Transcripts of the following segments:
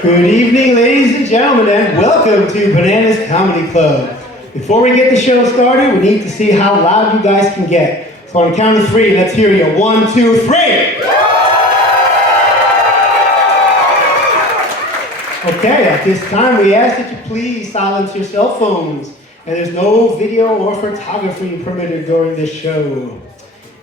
Good evening, ladies and gentlemen, and welcome to Bananas Comedy Club. Before we get the show started, we need to see how loud you guys can get. So on the count of three, let's hear you. 1, 2, 3! Okay, at this time, we ask that you please silence your cell phones. And there's no video or photography permitted during this show.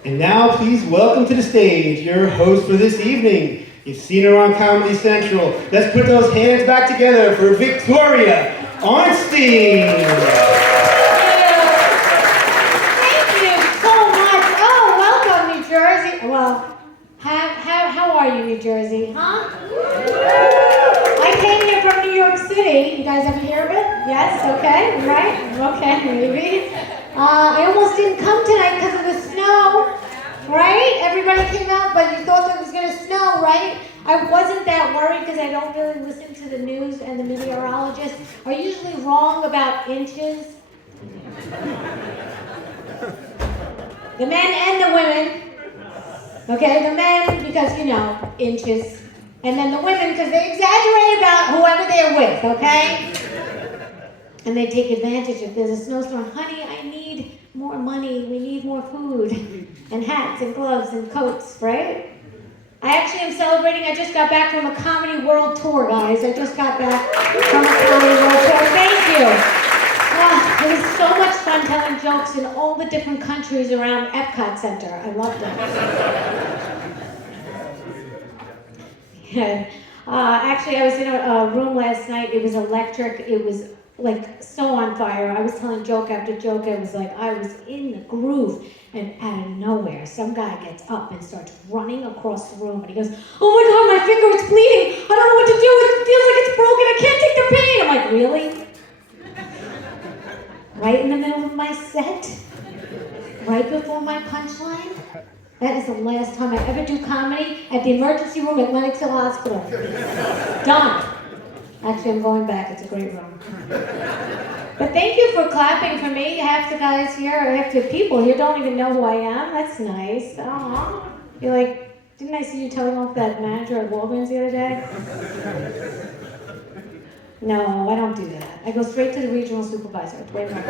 And now, please welcome to the stage your host for this evening. You've seen her on Comedy Central. Let's put those hands back together for Victoria Ornstein. Thank you so much. Oh, welcome, New Jersey. Well, how are you, New Jersey? Huh? I came here from New York City. You guys ever hear of it? Yes? Okay. Right? Okay, maybe. I almost didn't come tonight because of the snow. Right? Everybody came out, but you thought that it was going to snow, right? I wasn't that worried because I don't really listen to the news, and the meteorologists are usually wrong about inches. The men and the women. Okay, the men because, you know, inches. And then the women because they exaggerate about whoever they're with, okay? And they take advantage if there's a snowstorm. Honey, I need more money. We need more food. And hats and gloves and coats, right? I actually am celebrating. I just got back from a Comedy World Tour, guys. I just got back from a Comedy World Tour. Thank you. It was so much fun telling jokes in all the different countries around Epcot Center. I loved it. Yeah. Actually, I was in a room last night. It was electric. It was like so on fire. I was telling joke after joke. I was like, I was in the groove. And out of nowhere, some guy gets up and starts running across the room. And he goes, oh my God, my finger is bleeding. I don't know what to do. It feels like it's broken. I can't take the pain. I'm like, really? Right in the middle of my set? Right before my punchline? That is the last time I ever do comedy at the emergency room at Lenox Hill Hospital. Done. Actually, I'm going back. It's a great room. But thank you for clapping for me. Half the guys here, half the people here don't even know who I am. That's nice. Oh, you're like, didn't I see you telling off that manager at Logan's the other day? No, I don't do that. I go straight to the regional supervisor. It's way more.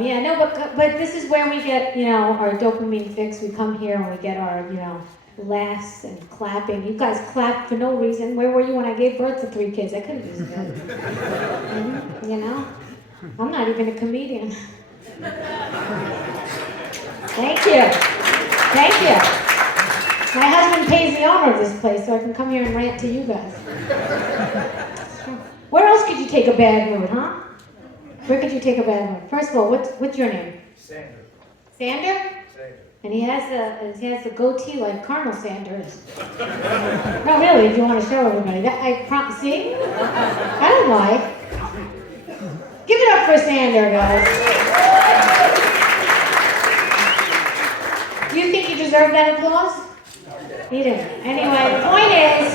Yeah, no, but this is where we get, you know, our dopamine fix. We come here and we get our, you know, laughs and clapping. You guys clapped for no reason. Where were you when I gave birth to 3 kids? I could have used it. You know? I'm not even a comedian. Thank you. Thank you. My husband pays the owner of this place so I can come here and rant to you guys. Where else could you take a bad mood, huh? Where could you take a bad mood? First of all, what's your name? Sander. Sander? And he has a goatee like Colonel Sanders. No, really, if you want to show everybody. See? I don't lie. Give it up for Sander, guys. Do you think you deserve that applause? He didn't. Anyway, the point is,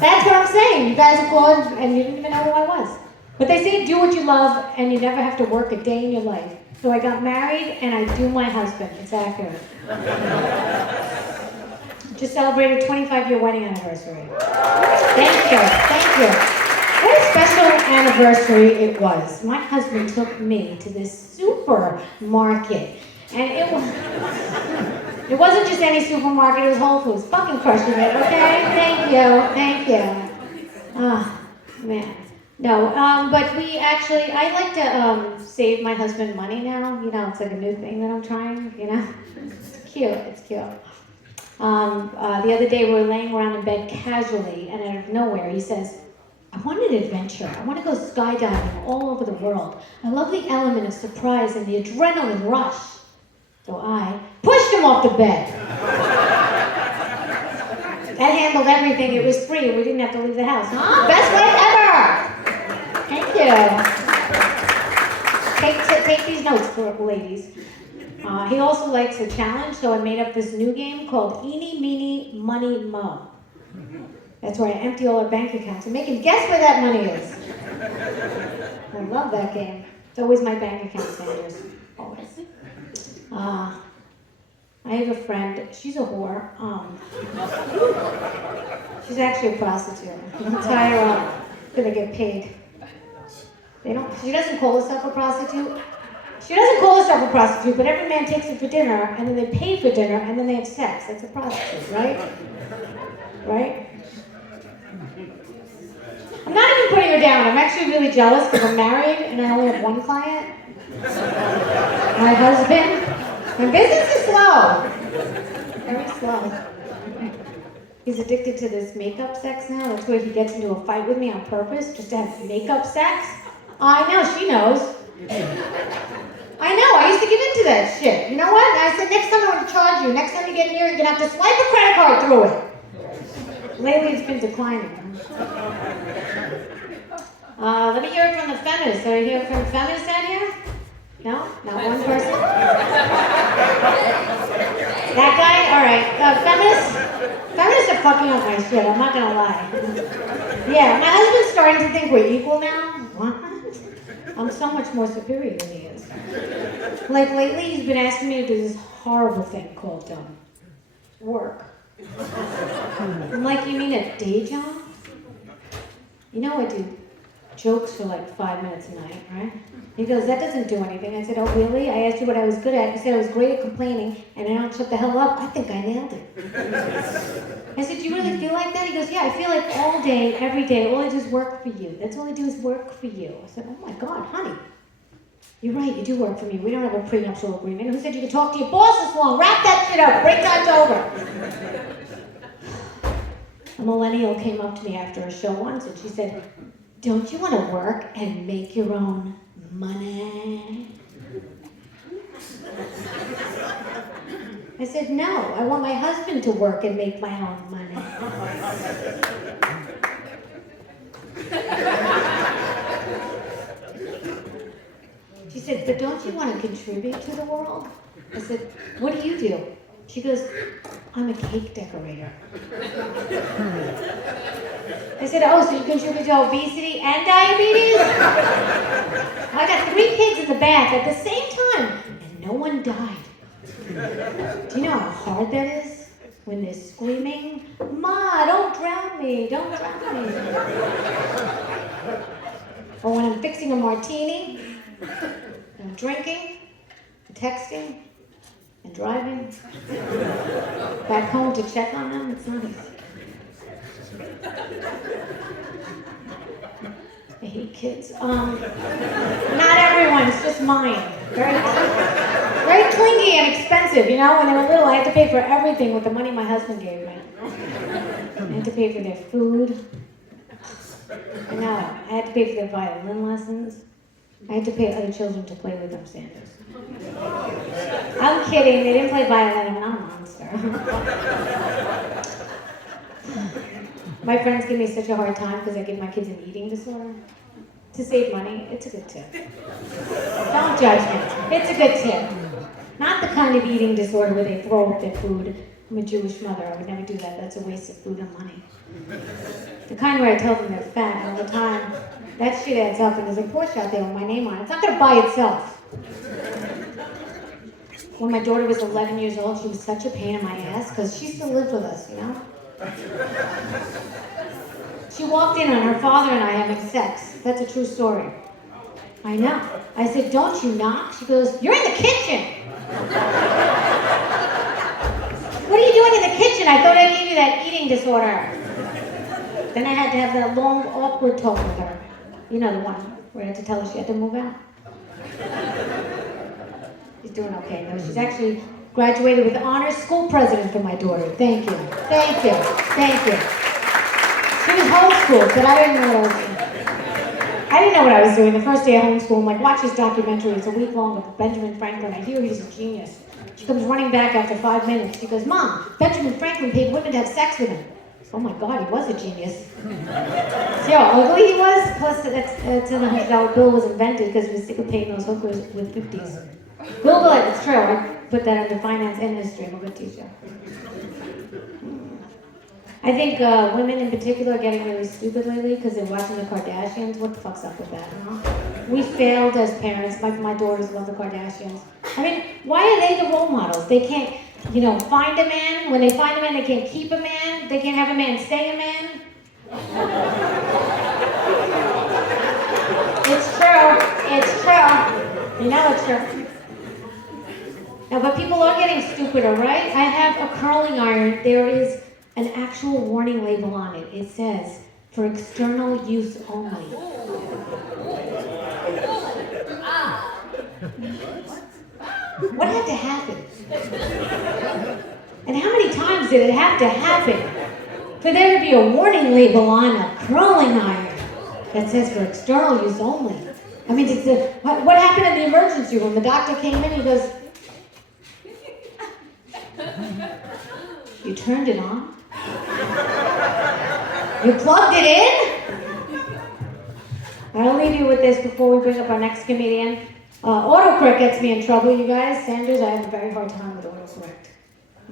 that's what I'm saying. You guys applauded and you didn't even know who I was. But they say do what you love and you never have to work a day in your life. So I got married and I do my husband. It's accurate. Just celebrated a 25-year wedding anniversary. Thank you. Thank you. What a special anniversary it was. My husband took me to this supermarket. And it wasn't just any supermarket, it was Whole Foods. Fucking crushing it, okay? Thank you. Thank you. Oh, man. No, but we actually, I like to save my husband money now. You know, it's like a new thing that I'm trying, you know? It's cute, it's cute. The other day we were laying around in bed casually, and out of nowhere he says, I want an adventure. I want to go skydiving all over the world. I love the element of surprise and the adrenaline rush. So I pushed him off the bed. That handled everything. It was free. We didn't have to leave the house. Huh? Best wife ever! Thank you. Take these notes, ladies. He also likes a challenge, so I made up this new game called Eeny, Meeny, Money, Mo. That's where I empty all our bank accounts and make him guess where that money is. I love that game. It's always my bank account, Sanders. Always. I have a friend. She's a whore. She's actually a prostitute. I'll tie her up. Gonna get paid. She doesn't call herself a prostitute. She doesn't call herself a prostitute, but every man takes her for dinner, and then they pay for dinner, and then they have sex. That's a prostitute, right? Right? I'm not even putting her down. I'm actually really jealous because I'm married and I only have one client. My husband. My business is slow. Very slow. He's addicted to this makeup sex now. That's where he gets into a fight with me on purpose just to have makeup sex. I know, she knows. I know, I used to get into that shit. You know what? And I said, next time I want to charge you. Next time you get near, you're going to have to swipe a credit card through it. Lately, it's been declining. Let me hear it from the feminists. Are you hearing from feminists out here? No? Not one person? That guy? All right. Feminists are fucking up my shit. I'm not going to lie. Yeah, my husband's starting to think we're equal now. What? I'm so much more superior than he is. Like lately, he's been asking me to do this horrible thing called work. I'm like, you mean a day job? You know I do jokes for like 5 minutes a night, right? He goes, that doesn't do anything. I said, oh really? I asked you what I was good at. You said I was great at complaining, and I don't shut the hell up. I think I nailed it. I said, do you really feel like that? He goes, yeah, I feel like all day, every day, all I do is work for you. That's all I do is work for you. I said, oh my God, honey. You're right, you do work for me. We don't have a prenuptial agreement. Who said you could talk to your boss this long? Wrap that shit up. Break time's over. A millennial came up to me after a show once and she said, don't you want to work and make your own money? I said, no, I want my husband to work and make my own money. She said, but don't you want to contribute to the world? I said, what do you do? She goes, I'm a cake decorator. I said, oh, so you contribute to obesity and diabetes? I got 3 kids in the bath at the same time, and no one died. Do you know how hard that is? When they're screaming, Ma, don't drown me, don't drown me. Or when I'm fixing a martini, and I'm drinking, and texting, and driving back home to check on them. It's not easy. I hate kids. Not everyone, it's just mine. Very clingy and expensive, you know? When they were little, I had to pay for everything with the money my husband gave me. I had to pay for their food. I know. I had to pay for their violin lessons. I had to pay other children to play with them, Sanders. I'm kidding. They didn't play violin. I'm not a monster. My friends give me such a hard time because I give my kids an eating disorder. To save money, it's a good tip. Don't judge me. It's a good tip. Not the kind of eating disorder where they throw up their food. I'm a Jewish mother. I would never do that. That's a waste of food and money. The kind where I tell them they're fat all the time. That shit adds up, and there's a Porsche out there with my name on it. It's not going to buy itself. When my daughter was 11 years old, she was such a pain in my ass because she still lived with us, you know? She walked in on her father and I having sex. That's a true story. I know. I said, don't you knock? She goes, you're in the kitchen. What are you doing in the kitchen? I thought I gave you that eating disorder. Then I had to have that long, awkward talk with her. You know, the one where I had to tell her she had to move out. She's doing okay, though. She's actually graduated with honors school president for my daughter. Thank you. Thank you. Thank you. She was homeschooled, but I didn't know what I was doing. I didn't know what I was doing. The first day of homeschool, I'm like, watch this documentary. It's a week long of Benjamin Franklin. I hear he's a genius. She comes running back after 5 minutes. She goes, Mom, Benjamin Franklin paid women to have sex with him. Oh my God, he was a genius. See how ugly he was? Plus, that's the $100 bill was invented because we were sick of paying those hookers with 50s. Google it, it's true. I put that under finance and history. I'm a good teacher. I think women in particular are getting really stupid lately because they're watching the Kardashians. What the fuck's up with that, huh? We failed as parents. My daughters love the Kardashians. I mean, why are they the role models? They can't, find a man. When they find a man, they can't keep a man. They can't have a man stay a man. It's true. It's true. You know it's true. Now, but people are getting stupider, right? I have a curling iron. There is an actual warning label on it. It says, for external use only. What had to happen? And how many times did it have to happen for there to be a warning label on a curling iron that says for external use only? I mean, what happened in the emergency room? The doctor came in, he goes, you turned it on? You plugged it in? I'll leave you with this before we bring up our next comedian. Autocorrect gets me in trouble, you guys. Sanders, I have a very hard time with autocorrect.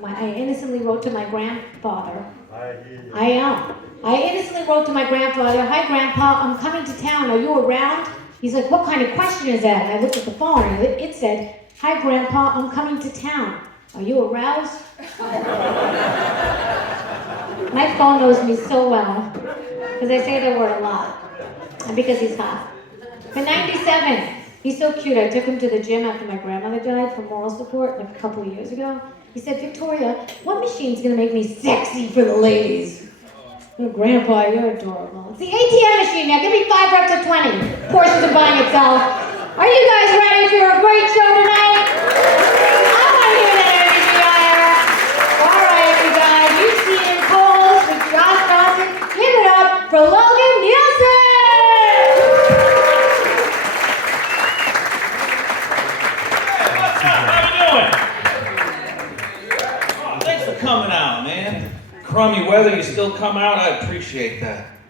I innocently wrote to my grandfather. I innocently wrote to my grandfather, hi Grandpa, I'm coming to town, are you around? He's like, what kind of question is that? I looked at the phone and it said, hi Grandpa, I'm coming to town. Are you aroused? My phone knows me so well, because I say the word a lot, and because he's hot. But 97, he's so cute. I took him to the gym after my grandmother died for moral support, like a couple of years ago. He said, Victoria, what machine's gonna make me sexy for the ladies? Oh, Grandpa, you're adorable. It's the ATM machine now. Give me 5 reps of 20. Portions are buying itself. Are you guys ready for a great show tonight? I want to hear that energy higher. All right, you guys. You've seen him calls with Josh Johnson. Give it up for Logan Neilson. Hey, what's up? How you doing? Oh, thanks for coming out, man. Crummy weather, you still come out. I appreciate that.